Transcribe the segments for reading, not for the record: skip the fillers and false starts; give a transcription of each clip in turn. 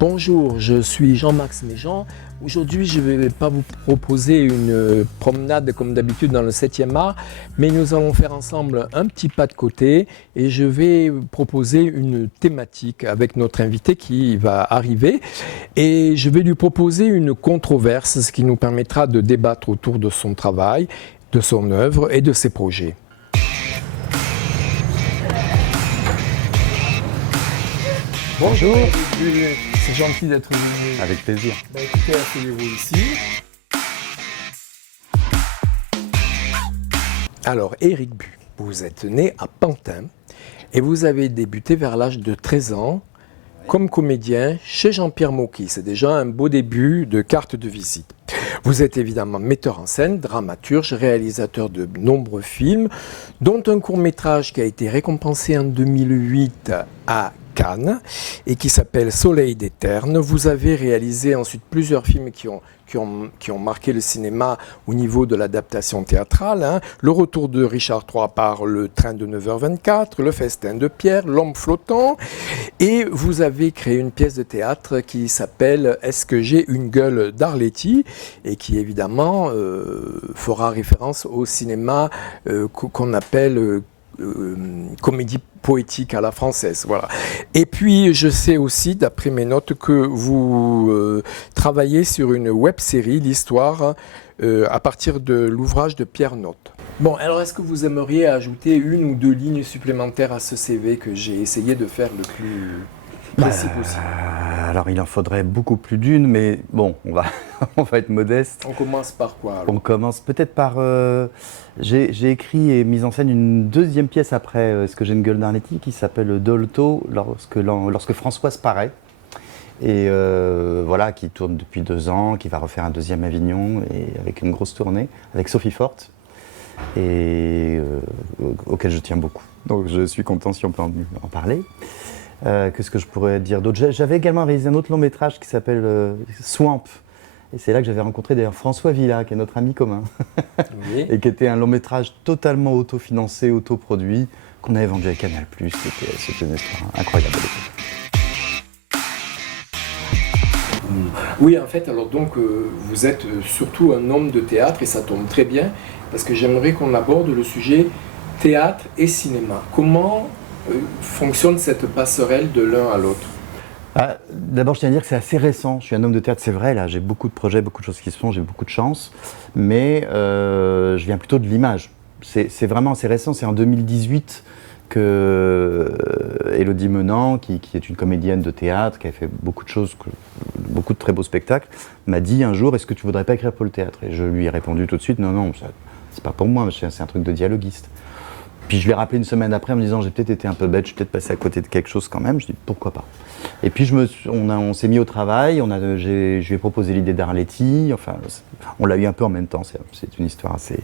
Bonjour, je suis Jean-Max Méjean. Aujourd'hui, je ne vais pas vous proposer une promenade comme d'habitude dans le 7e art, mais nous allons faire ensemble un petit pas de côté et je vais proposer une thématique avec notre invité qui va arriver et je vais lui proposer une controverse, ce qui nous permettra de débattre autour de son travail, de son œuvre et de ses projets. Bonjour, c'est gentil d'être venu. Avec plaisir. Écoutez, asseyez-vous ici. Alors, Éric Bu, vous êtes né à Pantin et vous avez débuté vers l'âge de 13 ans comme comédien chez Jean-Pierre Mocky. C'est déjà un beau début de carte de visite. Vous êtes évidemment metteur en scène, dramaturge, réalisateur de nombreux films, dont un court-métrage qui a été récompensé en 2008 à Cannes et qui s'appelle Soleil des Ternes. Vous avez réalisé ensuite plusieurs films qui ont marqué le cinéma au niveau de l'adaptation théâtrale. Le retour de Richard III par Le Train de 9h24, Le Festin de Pierre, L'Homme flottant. Et vous avez créé une pièce de théâtre qui s'appelle Est-ce que j'ai une gueule d'Arletty et qui évidemment fera référence au cinéma qu'on appelle comédie poétique à la française, voilà. Et puis je sais aussi, d'après mes notes, que vous travaillez sur une web-série, l'histoire, à partir de l'ouvrage de Pierre Notte. Bon, alors est-ce que vous aimeriez ajouter une ou deux lignes supplémentaires à ce CV que j'ai essayé de faire le plus précis possible? Alors il en faudrait beaucoup plus d'une, mais bon, on va être modeste. On commence par quoi alors? On commence peut-être par... j'ai écrit et mis en scène une deuxième pièce après Est-ce que j'ai une gueule d'Arletty qui s'appelle Dolto, lorsque Françoise paraît. Et voilà, qui tourne depuis 2 ans, qui va refaire un deuxième Avignon, et avec une grosse tournée, avec Sophie Forte, et auquel je tiens beaucoup. Donc je suis content si on peut en parler. Qu'est-ce que je pourrais dire d'autre? J'avais également réalisé un autre long métrage qui s'appelle Swamp. Et c'est là que j'avais rencontré d'ailleurs François Villa, qui est notre ami commun. Oui. Et qui était un long métrage totalement autofinancé, autoproduit, qu'on avait vendu à Canal+. C'était une histoire incroyable. Oui, en fait, alors donc vous êtes surtout un homme de théâtre et ça tombe très bien parce que j'aimerais qu'on aborde le sujet théâtre et cinéma. Comment fonctionne cette passerelle de l'un à l'autre? D'abord, je tiens à dire que c'est assez récent. Je suis un homme de théâtre, c'est vrai, là, j'ai beaucoup de projets, beaucoup de choses qui se font, j'ai beaucoup de chance, mais je viens plutôt de l'image. C'est vraiment assez récent, c'est en 2018 que Élodie Menant, qui est une comédienne de théâtre, qui a fait beaucoup de choses, beaucoup de très beaux spectacles, m'a dit un jour, est-ce que tu voudrais pas écrire pour le théâtre? Et je lui ai répondu tout de suite, non, c'est pas pour moi, c'est un truc de dialoguiste. Puis je l'ai rappelé une semaine après en me disant j'ai peut-être été un peu bête, je suis peut-être passé à côté de quelque chose quand même. Je dis pourquoi pas. Et puis on s'est mis au travail, je lui ai proposé l'idée d'Arletty, enfin on l'a eu un peu en même temps, c'est une histoire assez,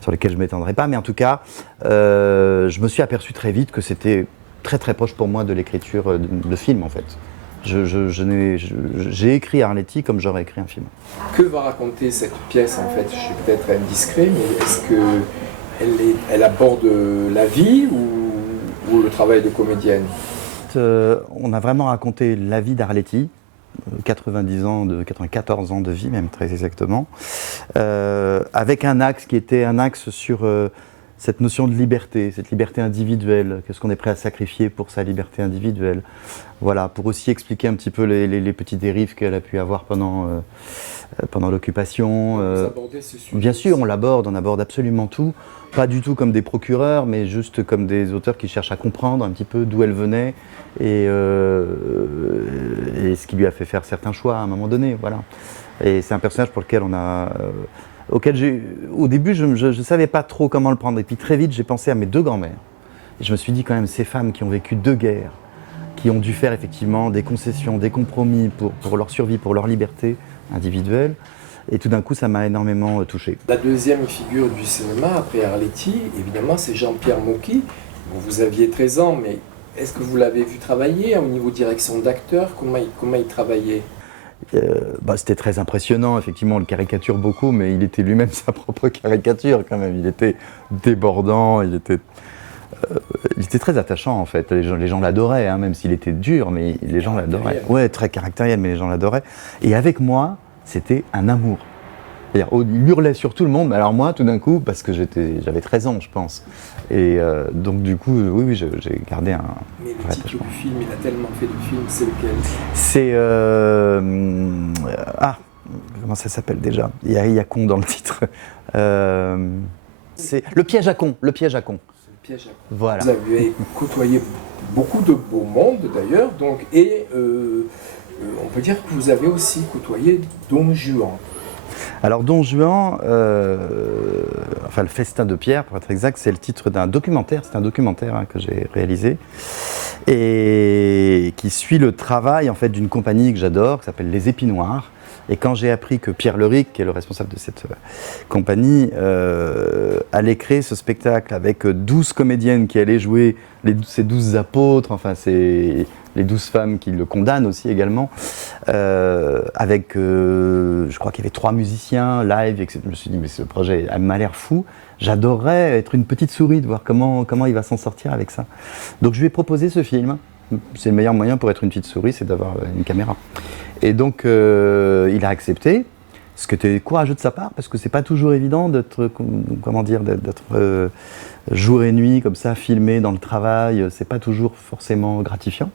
sur laquelle je ne m'étendrai pas, mais en tout cas je me suis aperçu très vite que c'était très très proche pour moi de l'écriture de film en fait. J'ai écrit Arletty comme j'aurais écrit un film. Que va raconter cette pièce en fait? Je suis peut-être indiscret, mais est-ce que elle aborde la vie ou le travail de comédienne? On a vraiment raconté la vie d'Arletty, 94 ans de vie même très exactement, avec un axe qui était un axe sur cette notion de liberté, cette liberté individuelle, qu'est-ce qu'on est prêt à sacrifier pour sa liberté individuelle. Voilà, pour aussi expliquer un petit peu les petits dérives qu'elle a pu avoir pendant l'occupation. Vous abordez ce sujet? Bien sûr, on aborde absolument tout. Pas du tout comme des procureurs, mais juste comme des auteurs qui cherchent à comprendre un petit peu d'où elle venait et ce qui lui a fait faire certains choix à un moment donné. Voilà. Et c'est un personnage pour lequel au début, je ne savais pas trop comment le prendre. Et puis très vite, j'ai pensé à mes 2 grands-mères. Et je me suis dit quand même, ces femmes qui ont vécu 2 guerres, qui ont dû faire effectivement des concessions, des compromis pour leur survie, pour leur liberté individuelle. Et tout d'un coup, ça m'a énormément touché. La deuxième figure du cinéma, après Arletty, évidemment, c'est Jean-Pierre Mocky. Bon, vous aviez 13 ans, mais est-ce que vous l'avez vu travailler au niveau direction d'acteur? Comment il travaillait? C'était très impressionnant, effectivement, on le caricature beaucoup, mais il était lui-même sa propre caricature quand même. Il était débordant, il était il était très attachant en fait. Les gens l'adoraient, hein, même s'il était dur, mais les gens l'adoraient. Ouais, très caractériel, mais les gens l'adoraient. Et avec moi, c'était un amour. C'est-à-dire, il hurlait sur tout le monde, mais alors moi, tout d'un coup, parce que j'avais 13 ans, je pense. Et donc du coup, oui, j'ai gardé un... Mais le titre du film, il a tellement fait de films, c'est lequel? C'est... comment ça s'appelle déjà? Il y a con dans le titre. C'est Le piège à con, Le piège à con. Piège à con. Voilà. Vous avez côtoyé beaucoup de beaux mondes d'ailleurs, donc, et on peut dire que vous avez aussi côtoyé Don Juan. Alors Don Juan, enfin le festin de Pierre pour être exact, c'est le titre d'un documentaire, c'est un documentaire que j'ai réalisé et qui suit le travail en fait d'une compagnie que j'adore, qui s'appelle Les Épis Noirs. Et quand j'ai appris que Pierre Leric, qui est le responsable de cette compagnie, allait créer ce spectacle avec 12 comédiennes qui allaient jouer ces 12 apôtres, enfin c'est les 12 femmes qui le condamnent aussi également, avec, je crois qu'il y avait 3 musiciens live, etc. Je me suis dit, mais ce projet m'a l'air fou, j'adorerais être une petite souris, de voir comment il va s'en sortir avec ça. Donc je lui ai proposé ce film. C'est le meilleur moyen pour être une petite souris, c'est d'avoir une caméra. Et donc il a accepté, ce qui était courageux de sa part, parce que c'est pas toujours évident d'être, d'être jour et nuit comme ça, filmé dans le travail, c'est pas toujours forcément gratifiant.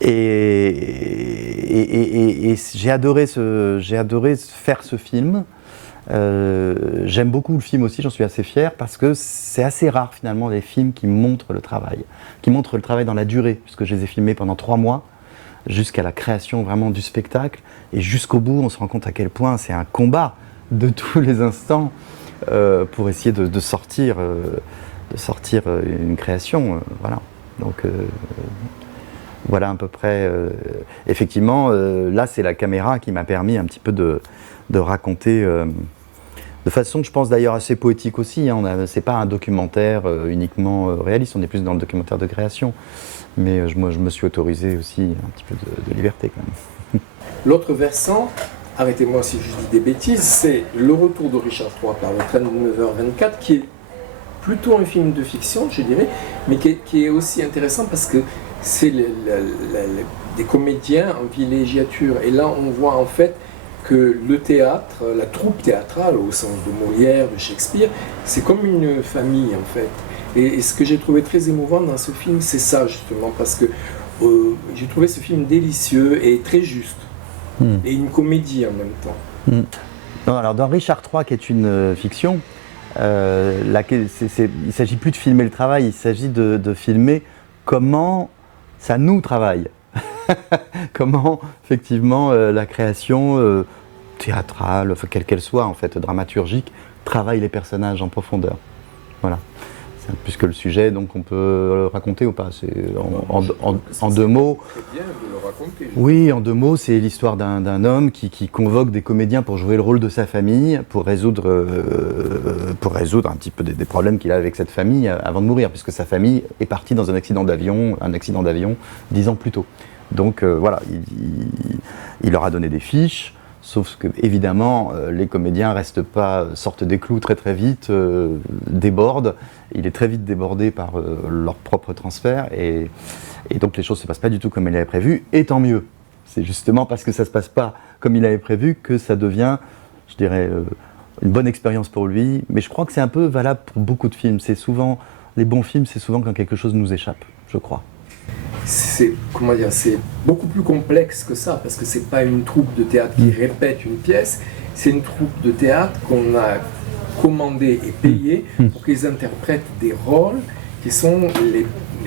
Et j'ai adoré faire ce film. J'aime beaucoup le film aussi, j'en suis assez fier, parce que c'est assez rare finalement les films qui montrent le travail dans la durée, puisque je les ai filmés pendant 3 mois, jusqu'à la création vraiment du spectacle, et jusqu'au bout on se rend compte à quel point c'est un combat de tous les instants pour essayer de sortir une création, voilà. Donc voilà à peu près, effectivement, là c'est la caméra qui m'a permis un petit peu de raconter de façon, je pense d'ailleurs assez poétique aussi, hein. C'est pas un documentaire uniquement réaliste, on est plus dans le documentaire de création, mais moi je me suis autorisé aussi un petit peu de liberté quand même. L'autre versant, arrêtez-moi si je dis des bêtises, c'est Le Retour de Richard III par le train de 9h24, qui est plutôt un film de fiction, je dirais, mais qui est aussi intéressant parce que c'est des comédiens en villégiature. Et là, on voit en fait que le théâtre, la troupe théâtrale, au sens de Molière, de Shakespeare, c'est comme une famille en fait. Et ce que j'ai trouvé très émouvant dans ce film, c'est ça justement, parce que j'ai trouvé ce film délicieux et très juste. Et une comédie en même temps. Non, alors dans Richard III, qui est une fiction, il ne s'agit plus de filmer le travail, il s'agit de filmer comment ça nous travaille. Comment effectivement la création théâtrale, enfin, quelle qu'elle soit en fait, dramaturgique, travaille les personnages en profondeur. Voilà. C'est puisque le sujet, donc on peut le raconter ou pas? C'est en 2 mots. C'est bien de le raconter. Oui, en 2 mots, c'est l'histoire d'un homme qui convoque des comédiens pour jouer le rôle de sa famille, pour résoudre un petit peu des problèmes qu'il a avec cette famille avant de mourir, puisque sa famille est partie dans un accident d'avion 10 ans plus tôt. Donc voilà, il leur a donné des fiches, sauf que évidemment les comédiens sortent des clous très très vite, débordent. Il est très vite débordé par leur propre transfert et donc les choses ne se passent pas du tout comme il avait prévu, et tant mieux. C'est justement parce que ça ne se passe pas comme il avait prévu que ça devient, je dirais, une bonne expérience pour lui. Mais je crois que c'est un peu valable pour beaucoup de films. Les bons films, c'est souvent quand quelque chose nous échappe, je crois. C'est beaucoup plus complexe que ça, parce que c'est pas une troupe de théâtre qui répète une pièce, c'est une troupe de théâtre qu'on a commandée et payée pour qu'ils interprètent des rôles qui sont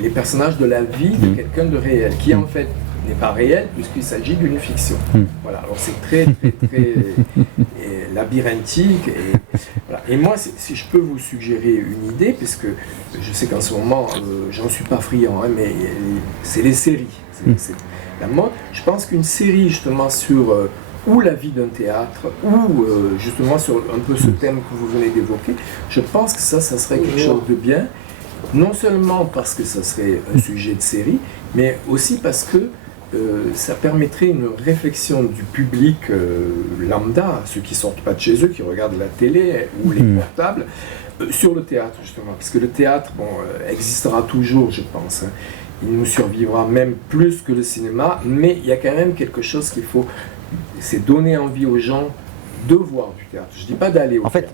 les personnages de la vie de quelqu'un de réel, qui en fait n'est pas réel puisqu'il s'agit d'une fiction. Voilà, alors c'est très labyrinthique. Et moi, si je peux vous suggérer une idée, puisque je sais qu'en ce moment, j'en suis pas friand, hein, mais c'est les séries. C'est la mode. Je pense qu'une série justement sur ou la vie d'un théâtre, ou justement sur un peu ce thème que vous venez d'évoquer, je pense que ça serait quelque chose de bien, non seulement parce que ça serait un sujet de série, mais aussi parce que ça permettrait une réflexion du public lambda, ceux qui sortent pas de chez eux, qui regardent la télé ou les portables, Sur le théâtre, justement, parce que le théâtre, existera toujours, je pense. Hein. Il nous survivra même plus que le cinéma, mais il y a quand même quelque chose qu'il faut, c'est donner envie aux gens de voir du théâtre. Je ne dis pas d'aller au théâtre.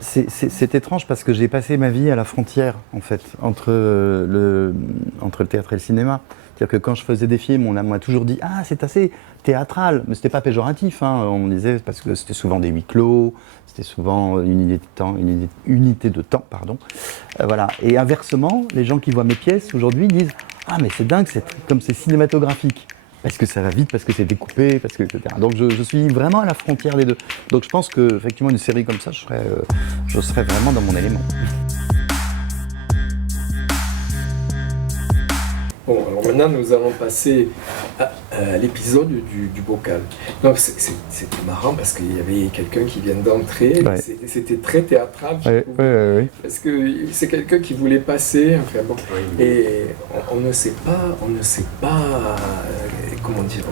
C'est étrange parce que j'ai passé ma vie à la frontière, en fait, entre le théâtre et le cinéma. C'est-à-dire que quand je faisais des films, on m'a toujours dit « Ah, c'est assez théâtral », mais c'était pas péjoratif, hein. On me disait, parce que c'était souvent des huis clos, c'était souvent une unité de temps, pardon. Voilà. Et inversement, les gens qui voient mes pièces aujourd'hui disent « Ah, mais c'est dingue, comme c'est cinématographique ». Parce que ça va vite, parce que c'est découpé, parce que etc. Donc je suis vraiment à la frontière des deux. Donc je pense qu'effectivement une série comme ça, je serais vraiment dans mon élément. Bon, alors maintenant nous allons passer à l'épisode du bocal. C'était marrant parce qu'il y avait quelqu'un qui vient d'entrer, Ouais. C'était très théâtral, je trouve. Ouais. Parce que c'est quelqu'un qui voulait passer, enfin bon, et on ne sait pas, comment dire,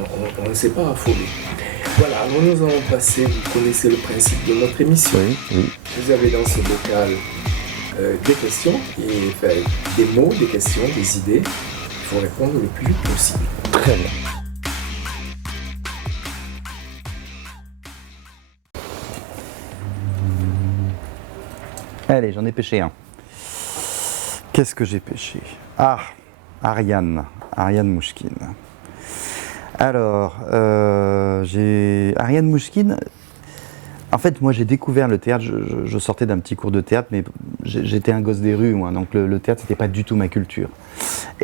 on ne sait pas affoler. Voilà, alors nous allons passer, vous connaissez le principe de notre émission. Oui. Vous avez dans ce bocal des questions, des mots, des questions, des idées. Il faut répondre le plus vite possible. Très bien. Allez, j'en ai pêché un. Qu'est-ce que j'ai pêché? Ah, Ariane Mouchkine. Alors, Ariane Mouchkine. En fait, moi, j'ai découvert le théâtre. Je sortais d'un petit cours de théâtre, mais j'étais un gosse des rues, moi. Donc, le théâtre, c'était pas du tout ma culture.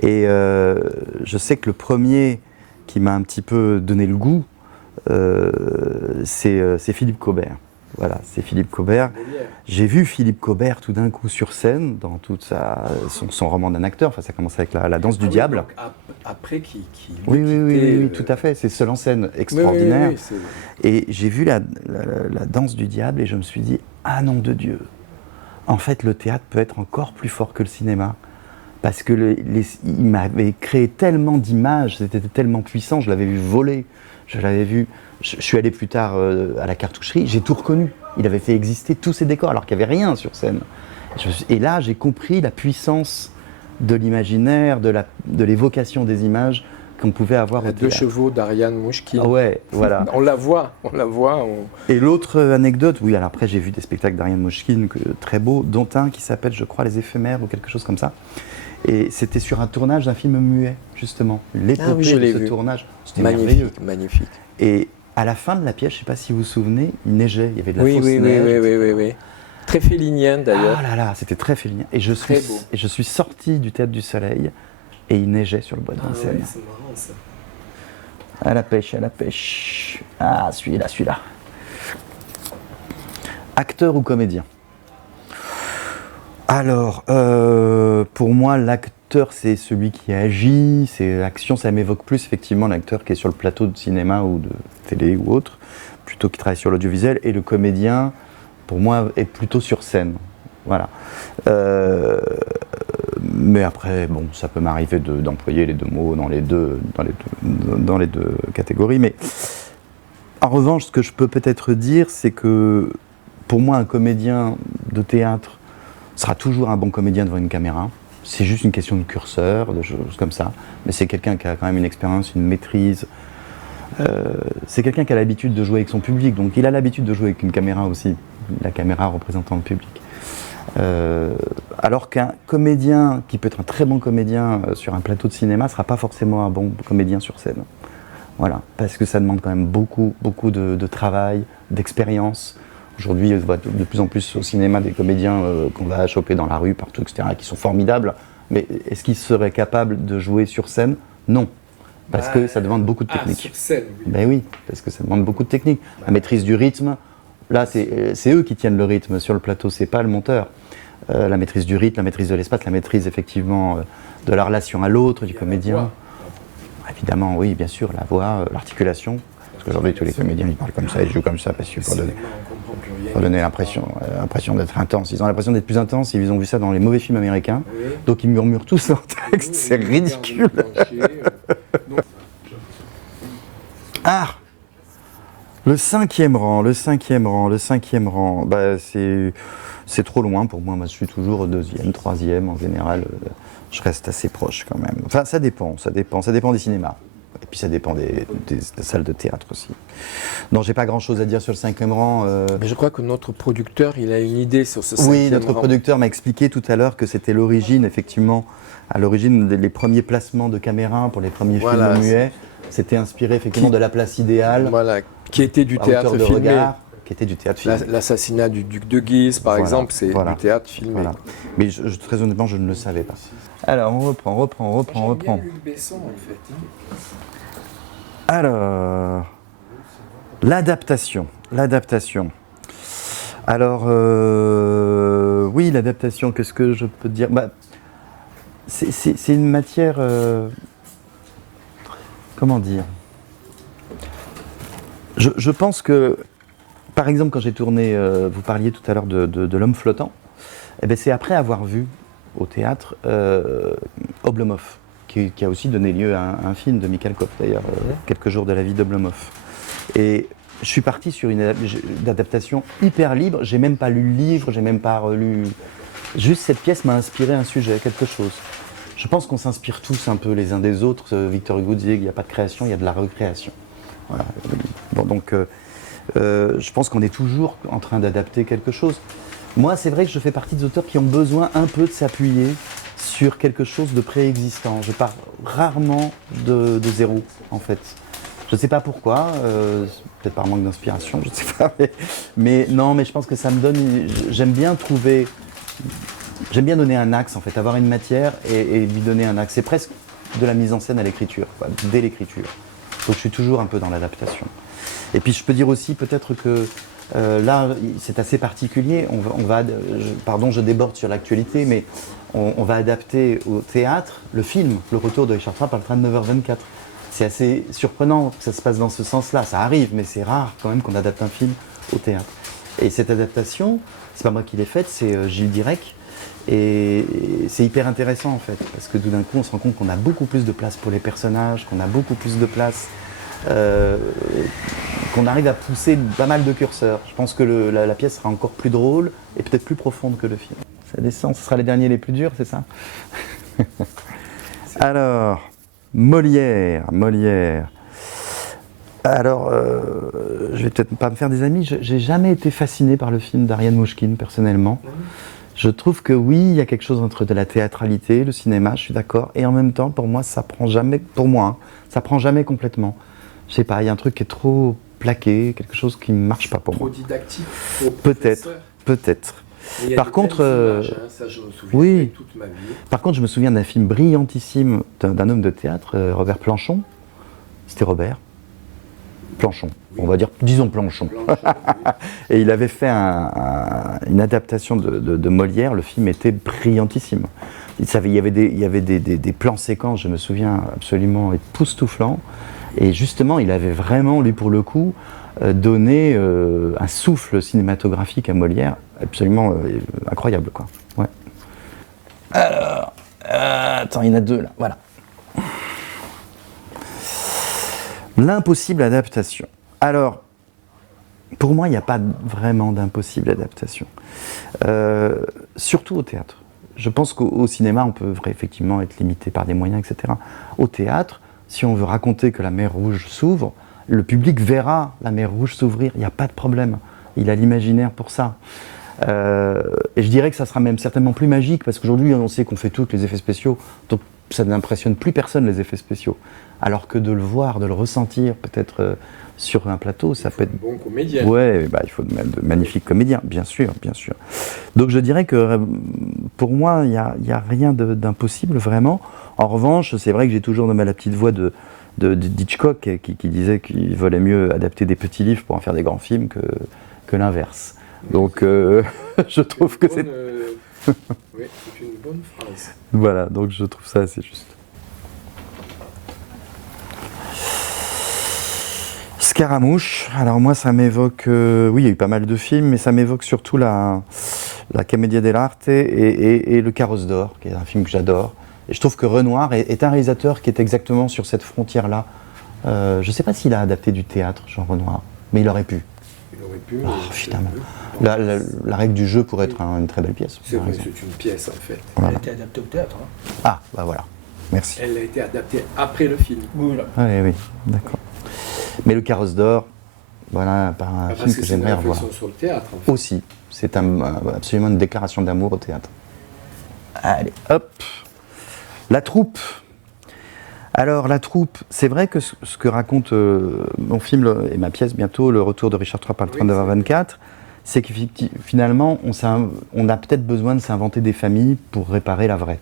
Et je sais que le premier qui m'a un petit peu donné le goût, c'est Philippe Cobert. Voilà, c'est Philippe Cobert. J'ai vu Philippe Cobert tout d'un coup sur scène, dans toute son roman d'un acteur. Enfin, ça commence avec la danse du diable. Donc, après qui Oui, tout à fait. C'est seul en scène extraordinaire. Oui, et j'ai vu la danse du diable et je me suis dit, ah nom de Dieu, en fait le théâtre peut être encore plus fort que le cinéma. Parce que il m'avait créé tellement d'images, c'était tellement puissant, je l'avais vu voler, je l'avais vu. Je suis allé plus tard à la cartoucherie, j'ai tout reconnu. Il avait fait exister tous ces décors alors qu'il n'y avait rien sur scène. Et là, j'ai compris la puissance de l'imaginaire, de l'évocation des images qu'on pouvait avoir au théâtre. Deux chevaux d'Ariane Mouchkine. Ah ouais, voilà. On la voit. Et l'autre anecdote, oui, alors après j'ai vu des spectacles d'Ariane Mouchkine très beaux, dont un qui s'appelle, je crois, Les Éphémères ou quelque chose comme ça. Et c'était sur un tournage d'un film muet, justement. L'épopée de ce tournage. C'était merveilleux. Magnifique. Et à la fin de la pièce, je ne sais pas si vous vous souvenez, il neigeait, il y avait de la fausse neige. Oui. Très félinien d'ailleurs. Ah là là, c'était très félinien. Et je suis sorti du Théâtre du Soleil et il neigeait sur le bois de Vincennes. Oui, c'est marrant ça. À la pêche. Ah, celui-là. Acteur ou comédien? Alors, pour moi, l'acteur, c'est celui qui agit, c'est l'action, ça m'évoque plus effectivement l'acteur qui est sur le plateau de cinéma ou de télé ou autre, plutôt qui travaille sur l'audiovisuel, et le comédien, pour moi, est plutôt sur scène. Voilà. Mais après, bon, ça peut m'arriver d'employer les deux mots dans les deux catégories. Mais en revanche, ce que je peux peut-être dire, c'est que pour moi, un comédien de théâtre sera toujours un bon comédien devant une caméra. C'est juste une question de curseur, de choses comme ça. Mais c'est quelqu'un qui a quand même une expérience, une maîtrise. C'est quelqu'un qui a l'habitude de jouer avec son public. Donc il a l'habitude de jouer avec une caméra aussi, la caméra représentant le public. Alors qu'un comédien qui peut être un très bon comédien sur un plateau de cinéma ne sera pas forcément un bon comédien sur scène. Voilà, parce que ça demande quand même beaucoup de travail, d'expérience. Aujourd'hui, on voit de plus en plus au cinéma des comédiens qu'on va choper dans la rue, partout, etc., qui sont formidables. Mais est-ce qu'ils seraient capables de jouer sur scène? Non, parce que ça demande beaucoup de technique. Sur scène, oui. Ben oui, parce que ça demande beaucoup de technique. La maîtrise du rythme, là, c'est eux qui tiennent le rythme sur le plateau, c'est pas le monteur. La maîtrise du rythme, la maîtrise de l'espace, la maîtrise effectivement de la relation à l'autre, du comédien. Évidemment, oui, bien sûr, la voix, l'articulation. Parce qu'aujourd'hui, tous les comédiens, ils parlent comme ça, ils jouent comme ça, parce qu'il faut donner l'impression d'être intense. Ils ont l'impression d'être plus intenses, ils ont vu ça dans les mauvais films américains. Oui. Donc ils murmurent tous leur texte, c'est ridicule. Ah, Le cinquième rang, bah, c'est trop loin pour moi. Moi, je suis toujours deuxième, troisième en général. Je reste assez proche quand même. Enfin, ça dépend des cinémas. Et puis ça dépend des salles de théâtre aussi. Non, j'ai pas grand-chose à dire sur le cinquième rang. Mais je crois que notre producteur, il a une idée sur ce cinquième rang. Oui, notre producteur m'a expliqué tout à l'heure que c'était l'origine, effectivement, à l'origine les premiers placements de caméra pour les premiers films muets. C'était inspiré effectivement de La Place Idéale. Voilà, qui était du théâtre filmé. Regard, qui était du théâtre filmé. L'assassinat du duc de Guise, par exemple, c'est du théâtre filmé. Voilà. Mais très honnêtement, je ne le savais pas. Alors, on reprend. J'aime bien Luc Besson, en fait. Alors, l'adaptation. Alors, oui, l'adaptation, qu'est-ce que je peux dire? Bah, c'est une matière... comment dire? Je pense que, par exemple, quand j'ai tourné, vous parliez tout à l'heure de L'Homme flottant, eh ben, c'est après avoir vu au théâtre Oblomov, qui a aussi donné lieu à un film de Mikhalkov d'ailleurs, Quelques jours de la vie d'Oblomov. Et je suis parti sur une adaptation hyper libre, j'ai même pas lu le livre, j'ai même pas relu... Juste cette pièce m'a inspiré un sujet, quelque chose. Je pense qu'on s'inspire tous un peu les uns des autres. Victor Hugo disait qu'il n'y a pas de création, il y a de la recréation. Voilà. Bon, donc je pense qu'on est toujours en train d'adapter quelque chose. Moi, c'est vrai que je fais partie des auteurs qui ont besoin un peu de s'appuyer sur quelque chose de préexistant. Je pars rarement de zéro, en fait. Je ne sais pas pourquoi, peut-être par manque d'inspiration, je ne sais pas. Mais non, mais je pense que ça me donne... J'aime bien donner un axe, en fait, avoir une matière et lui donner un axe. C'est presque de la mise en scène à l'écriture, dès l'écriture. Donc je suis toujours un peu dans l'adaptation. Et puis je peux dire aussi peut-être que là, c'est assez particulier. Pardon, je déborde sur l'actualité, mais on va adapter au théâtre le film, Le Retour de Richard III par le train de 9h24. C'est assez surprenant que ça se passe dans ce sens-là. Ça arrive, mais c'est rare quand même qu'on adapte un film au théâtre. Et cette adaptation, c'est pas moi qui l'ai faite, c'est Gilles Direct. Et c'est hyper intéressant en fait, parce que tout d'un coup on se rend compte qu'on a beaucoup plus de place pour les personnages, qu'on a beaucoup plus de place, qu'on arrive à pousser pas mal de curseurs. Je pense que la pièce sera encore plus drôle et peut-être plus profonde que le film. Ça descend, ce sera les derniers les plus durs, c'est ça? Alors, Molière. Alors, je vais peut-être pas me faire des amis, j'ai jamais été fasciné par le film d'Ariane Mouchkine personnellement. Je trouve que oui, il y a quelque chose entre de la théâtralité, le cinéma, je suis d'accord, et en même temps, pour moi, ça prend jamais complètement. Je sais pas, il y a un truc qui est trop plaqué, quelque chose qui ne marche pas pour moi. Trop didactique. Peut-être. Par contre, ça je me souviens oui. toute ma vie. Par contre, je me souviens d'un film brillantissime d'un homme de théâtre, Robert Planchon. C'était Robert Planchon. Oui. On va dire, disons Planchon. Oui. Et il avait fait une adaptation de Molière. Le film était brillantissime. Il y avait des plans séquences, je me souviens, absolument époustouflants. Et justement, il avait vraiment, lui pour le coup, donné un souffle cinématographique à Molière absolument incroyable, quoi. Ouais. Alors, attends, il y en a deux là, voilà. L'impossible adaptation. Alors, pour moi, il n'y a pas vraiment d'impossible adaptation. Surtout au théâtre. Je pense qu'au cinéma, on peut effectivement être limité par des moyens, etc. Au théâtre, si on veut raconter que la mer Rouge s'ouvre, le public verra la mer Rouge s'ouvrir, il n'y a pas de problème. Il a l'imaginaire pour ça. Et je dirais que ça sera même certainement plus magique, parce qu'aujourd'hui, on sait qu'on fait tout avec les effets spéciaux, donc ça n'impressionne plus personne, les effets spéciaux. Alors que de le voir, de le ressentir, peut-être sur un plateau, ça peut être... Bon comédien. Ouais, bah, il faut de magnifiques comédiens, bien sûr. Donc je dirais que pour moi, il n'y a rien d'impossible, vraiment. En revanche, c'est vrai que j'ai toujours nommé la petite voix d'Hitchcock qui disait qu'il valait mieux adapter des petits livres pour en faire des grands films que l'inverse. Donc je trouve que c'est... Oui, c'est une bonne phrase. Voilà, donc je trouve ça assez juste. Scaramouche, alors moi ça m'évoque, oui il y a eu pas mal de films, mais ça m'évoque surtout la Commedia dell'arte et le Carrosse d'or, qui est un film que j'adore. Et je trouve que Renoir est un réalisateur qui est exactement sur cette frontière-là. Je ne sais pas s'il a adapté du théâtre, Jean Renoir. Mais il aurait pu. Il aurait pu. Finalement. La règle du jeu pourrait être une très belle pièce. C'est vrai, c'est une pièce en fait. Voilà. Elle a été adaptée au théâtre. Ah, bah voilà. Merci. Elle a été adaptée après le film. Voilà. Oui, d'accord. Mais le Carrosse d'or, voilà, par un film que j'aimerais revoir. C'est une réflexion sur le théâtre en fait. Aussi, c'est absolument une déclaration d'amour au théâtre. Allez, hop. La troupe. Alors, la troupe, c'est vrai que ce que raconte mon film et ma pièce bientôt, Le retour de Richard III par le train de 24, c'est que finalement, on a peut-être besoin de s'inventer des familles pour réparer la vraie.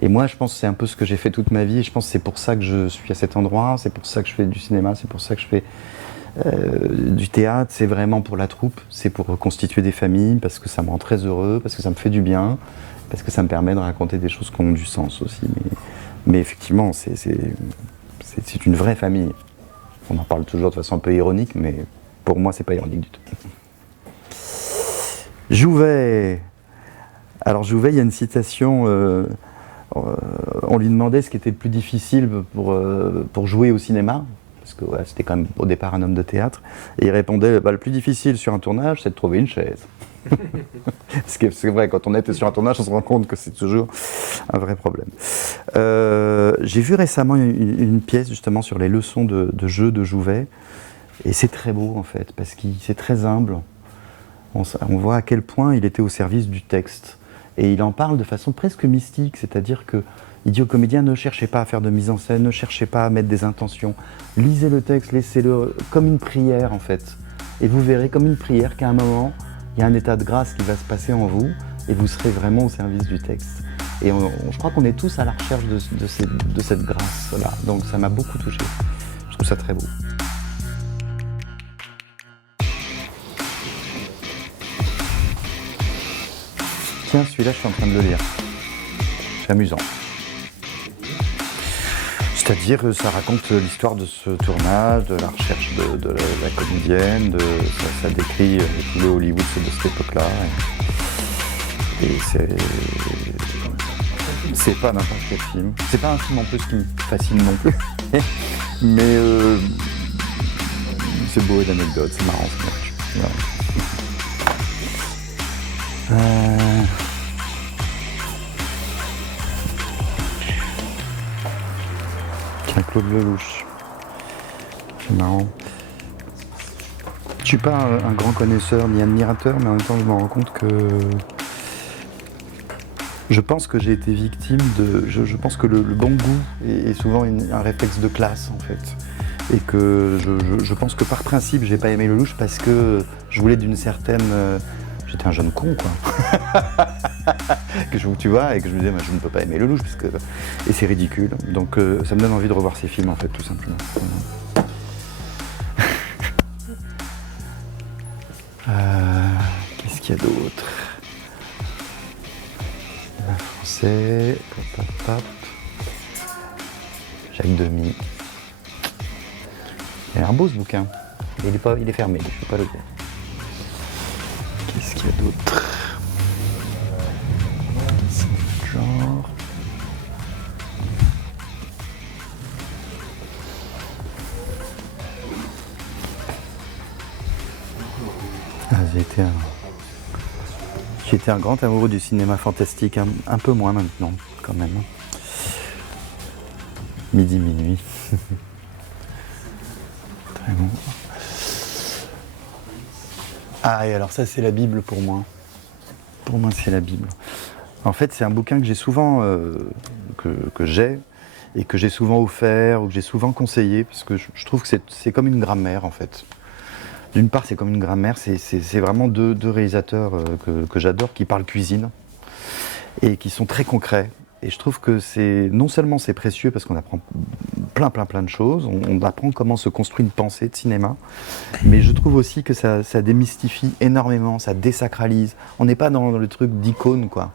Et moi, je pense que c'est un peu ce que j'ai fait toute ma vie. Et je pense que c'est pour ça que je suis à cet endroit, c'est pour ça que je fais du cinéma, c'est pour ça que je fais du théâtre. C'est vraiment pour la troupe, c'est pour reconstituer des familles, parce que ça me rend très heureux, parce que ça me fait du bien, parce que ça me permet de raconter des choses qui ont du sens aussi. Mais effectivement, c'est une vraie famille. On en parle toujours de façon un peu ironique, mais pour moi, c'est pas ironique du tout. Jouvet. Alors Jouvet, il y a une citation, on lui demandait ce qui était le plus difficile pour jouer au cinéma, parce que ouais, c'était quand même au départ un homme de théâtre, et il répondait, le plus difficile sur un tournage, c'est de trouver une chaise. C'est vrai, quand on était sur un tournage, on se rend compte que c'est toujours un vrai problème. J'ai vu récemment une pièce justement sur les leçons de jeu de Jouvet, et c'est très beau en fait, parce qu'il c'est très humble. On voit à quel point il était au service du texte. Et il en parle de façon presque mystique, c'est-à-dire que il dit aux comédiens, ne cherchez pas à faire de mise en scène, ne cherchez pas à mettre des intentions. Lisez le texte, laissez-le comme une prière en fait. Et vous verrez comme une prière qu'à un moment, il y a un état de grâce qui va se passer en vous et vous serez vraiment au service du texte. Et je crois qu'on est tous à la recherche de cette grâce-là. Donc ça m'a beaucoup touché. Je trouve ça très beau. Tiens, celui-là, je suis en train de le lire. C'est amusant. C'est-à-dire, ça raconte l'histoire de ce tournage, de la recherche de la comédienne, ça décrit tout le Hollywood de cette époque-là. Et c'est pas n'importe quel film. C'est pas un film en plus qui me fascine non plus. Mais c'est beau et d'anecdotes, c'est marrant. Claude Lelouch. C'est marrant. Je suis pas un grand connaisseur ni admirateur, mais en même temps je me rends compte que je pense que j'ai été victime de. Je pense que le bon goût est souvent un réflexe de classe en fait. Et que je pense que par principe j'ai pas aimé Lelouch parce que je voulais d'une certaine. J'étais un jeune con quoi. Tu vois, et que je me disais, je ne peux pas aimer Lelouch, parce que... et c'est ridicule. Donc ça me donne envie de revoir ces films, en fait, tout simplement. Qu'est-ce qu'il y a d'autre? Un français... Jacques Demy. Il a l'air beau, ce bouquin. Il est fermé, je ne peux pas le dire. Qu'est-ce qu'il y a d'autre? Genre. J'ai été un grand amoureux du cinéma fantastique, un peu moins maintenant, quand même. Midi, minuit. Très bon. Ah, et alors ça, c'est la Bible pour moi. Pour moi, c'est la Bible. En fait, c'est un bouquin que j'ai souvent, que j'ai, et que j'ai souvent offert, ou que j'ai souvent conseillé, parce que je trouve que c'est comme une grammaire, en fait. D'une part, c'est comme une grammaire, c'est vraiment deux réalisateurs que j'adore, qui parlent cuisine, et qui sont très concrets. Et je trouve que non seulement c'est précieux, parce qu'on apprend plein de choses, on apprend comment se construit une pensée de cinéma, mais je trouve aussi que ça démystifie énormément, ça désacralise. On n'est pas dans le truc d'icône, quoi.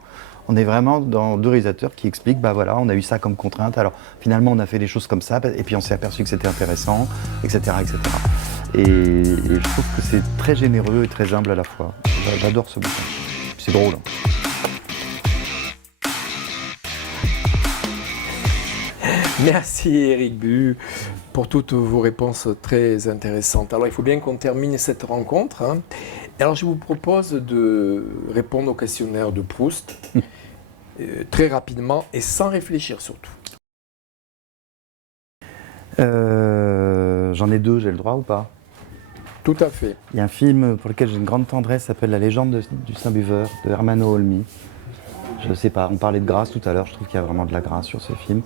On est vraiment dans deux réalisateurs qui expliquent, bah voilà, on a eu ça comme contrainte, alors finalement on a fait les choses comme ça, et puis on s'est aperçu que c'était intéressant, etc., etc. Et je trouve que c'est très généreux et très humble à la fois. J'adore ce bouquin. C'est drôle. Merci Éric Bu pour toutes vos réponses très intéressantes. Alors il faut bien qu'on termine cette rencontre, hein. Alors je vous propose de répondre au questionnaire de Proust très rapidement et sans réfléchir surtout. J'en ai deux, j'ai le droit ou pas? Tout à fait. Il y a un film pour lequel j'ai une grande tendresse, s'appelle La légende du Saint-Buveur, de Ermanno Olmi. Je ne sais pas, on parlait de grâce tout à l'heure, je trouve qu'il y a vraiment de la grâce sur ce film.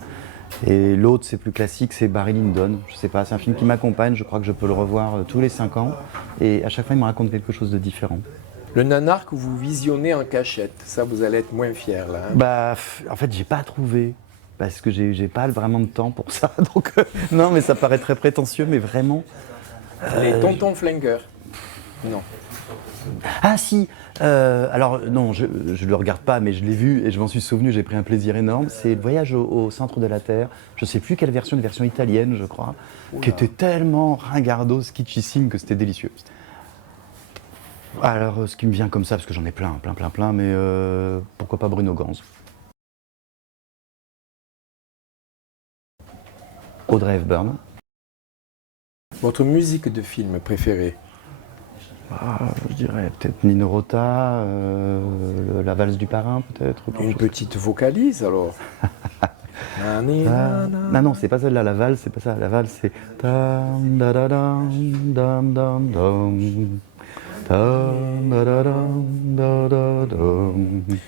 Et l'autre, c'est plus classique, c'est Barry Lyndon. Je ne sais pas, c'est un film qui m'accompagne, je crois que je peux le revoir tous les 5 ans. Et à chaque fois, il me raconte quelque chose de différent. Le nanar que vous visionnez en cachette, ça vous allez être moins fier là. Hein. Bah, en fait, j'ai pas trouvé. Parce que j'ai pas vraiment de temps pour ça. Donc, non, mais ça paraît très prétentieux, mais vraiment. Les tontons flingueurs. Non. Ah si, alors non, je ne le regarde pas, mais je l'ai vu et je m'en suis souvenu, j'ai pris un plaisir énorme. C'est le voyage au centre de la Terre, je ne sais plus quelle version, une version italienne je crois, qui était tellement ringardos, kitschissime que c'était délicieux. Alors ce qui me vient comme ça, parce que j'en ai plein, mais pourquoi pas Bruno Ganz. Audrey Hepburn. Votre musique de film préférée? Je dirais peut-être Nino Rota, la valse du parrain peut-être. Une petite vocalise alors. Non, c'est pas celle-là, la valse, c'est pas ça. La valse, c'est.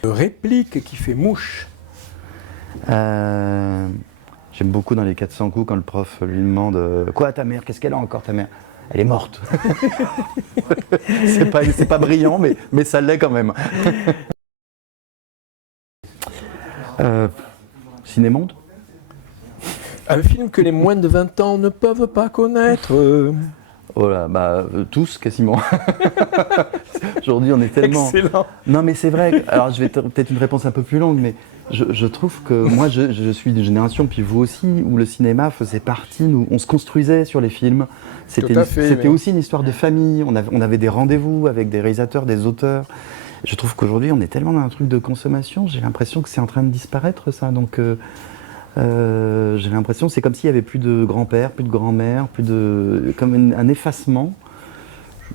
Réplique qui fait mouche. J'aime beaucoup dans les 400 coups quand le prof lui demande quoi ta mère, qu'est-ce qu'elle a encore ta mère? Elle est morte. c'est pas brillant, mais ça l'est quand même. Cinémonde. Un film que les moins de 20 ans ne peuvent pas connaître. Oh là, tous quasiment. Aujourd'hui, on est tellement. Excellent. Non, mais c'est vrai. Alors, je vais peut-être une réponse un peu plus longue, mais je trouve que moi, je suis d'une génération, puis vous aussi, où le cinéma faisait partie. On se construisait sur les films. C'était aussi une histoire de famille. On avait des rendez-vous avec des réalisateurs, des auteurs. Je trouve qu'aujourd'hui, on est tellement dans un truc de consommation. J'ai l'impression que c'est en train de disparaître, ça. Donc. J'ai l'impression que c'est comme s'il n'y avait plus de grand-père, plus de grand-mère, comme un effacement.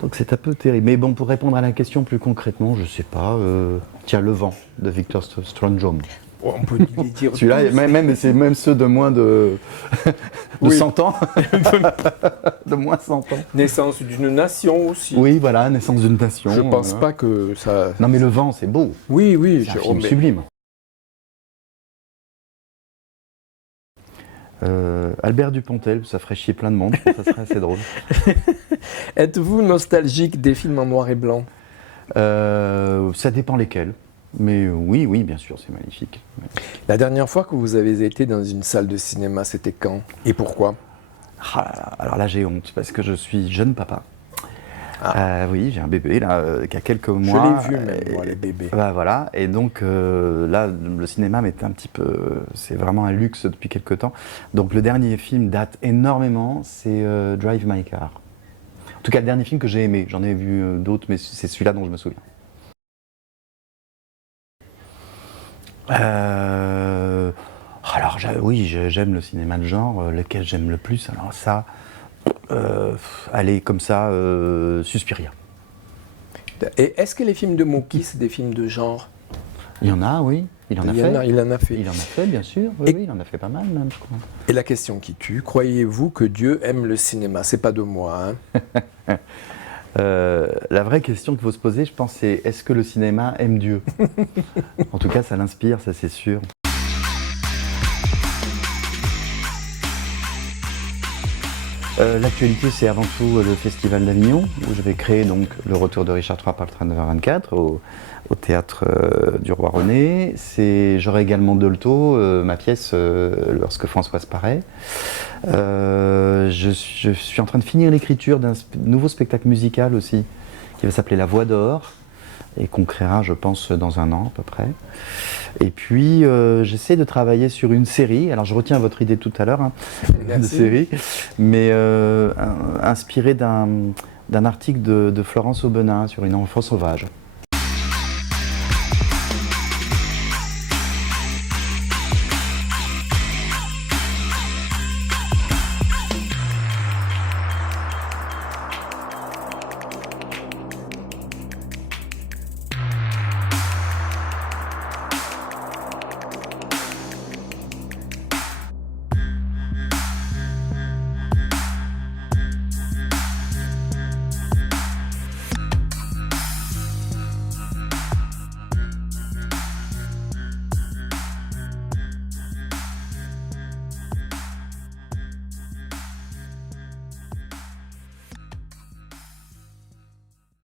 Donc c'est un peu terrible. Mais bon, pour répondre à la question plus concrètement, je sais pas. Tiens, Le Vent de Victor Strandjom. Oh, on peut les dire. Celui-là, c'est même ceux de moins de 100 ans. De moins 100 ans. Naissance d'une nation aussi. Oui, voilà, naissance d'une nation. Je pense pas que ça. Non, mais Le Vent, c'est beau. Oui, oui. C'est un film sublime. Albert Dupontel, ça ferait chier plein de monde, ça serait assez drôle. Êtes-vous nostalgique des films en noir et blanc? Ça dépend lesquels, mais oui, bien sûr, c'est magnifique. La dernière fois que vous avez été dans une salle de cinéma, c'était quand? Et pourquoi? Alors là, j'ai honte, parce que je suis jeune papa. Oui, j'ai un bébé là, qui a quelques mois. Je l'ai vu même, moi, les bébés. Voilà, et donc là, le cinéma m'est un petit peu... C'est vraiment un luxe depuis quelques temps. Donc le dernier film date énormément, c'est Drive My Car. En tout cas, le dernier film que j'ai aimé. J'en ai vu d'autres, mais c'est celui-là dont je me souviens. Alors oui, j'aime le cinéma de genre, lequel j'aime le plus. Alors ça... allez, comme ça, Suspiria. Et est-ce que les films de Mocky, c'est des films de genre? Il y en a, oui. Il en a fait. Il en a fait. Il en a fait, bien sûr. Oui, il en a fait pas mal, même, je crois. Et la question qui tue, croyez-vous que Dieu aime le cinéma? C'est pas de moi, hein. La vraie question qu'il faut se poser, je pense, c'est est-ce que le cinéma aime Dieu? En tout cas, ça l'inspire, ça c'est sûr. L'actualité, c'est avant tout le Festival d'Avignon, où je vais créer donc le retour de Richard III par le train de 24 au théâtre du Roi René. J'aurai également Dolto, ma pièce Lorsque Françoise paraît. Je suis en train de finir l'écriture d'un nouveau spectacle musical aussi, qui va s'appeler La Voix d'Or, et qu'on créera, je pense, dans 1 an à peu près. Et puis, j'essaie de travailler sur une série. Alors, je retiens votre idée tout à l'heure, de série, mais inspirée d'un article de Florence Aubenas sur une enfant sauvage.